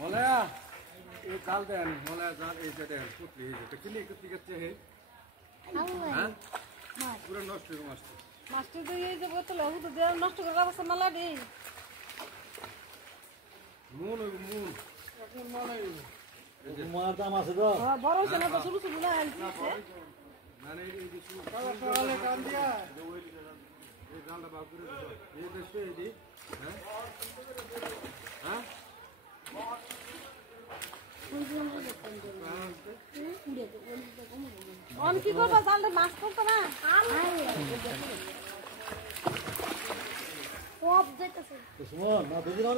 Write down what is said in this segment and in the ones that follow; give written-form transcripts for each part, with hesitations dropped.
मलया ये काल देन मलया जान ये देन पुतली ये कितनी कितनी कच्चे है हां पूरा नष्ट हो मास्टर मास्टर तो ये जो बोतल है वो तो देर नष्ट कर रहा है मला दी मून मलय मारता मासे तो हां बरो से ना शुरू शुरू ना है मैंने ये शुरू काले काम दिया ये जान लगा पूरे ये देखते हैं जी हैं हां অন কি করবা জানলে মাছ করতে না সব যাইতেছে সুমন না বুঝি না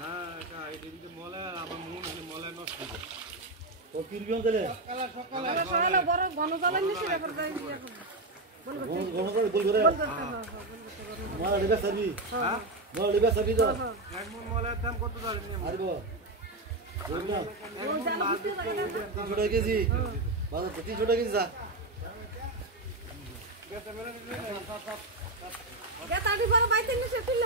না এটা এদিকে মলা আমার মন হলে মলা নষ্ট হবে ও কিরবিয়ন দিলে সকালে বড় ঘন জ্বালাই নিছে এবার যাই ঘন করে বল করে মারা লিবা সাবি হ্যাঁ মারা লিবা সাবি তো এক মন মলার দাম কত জানেন আরবো বল না ও জানা বুঝতে লাগে না 300 টাকা কেজি বাজার 300 টাকা কেজি যা গেতাড়ি বড় বাইতে নিছে তুই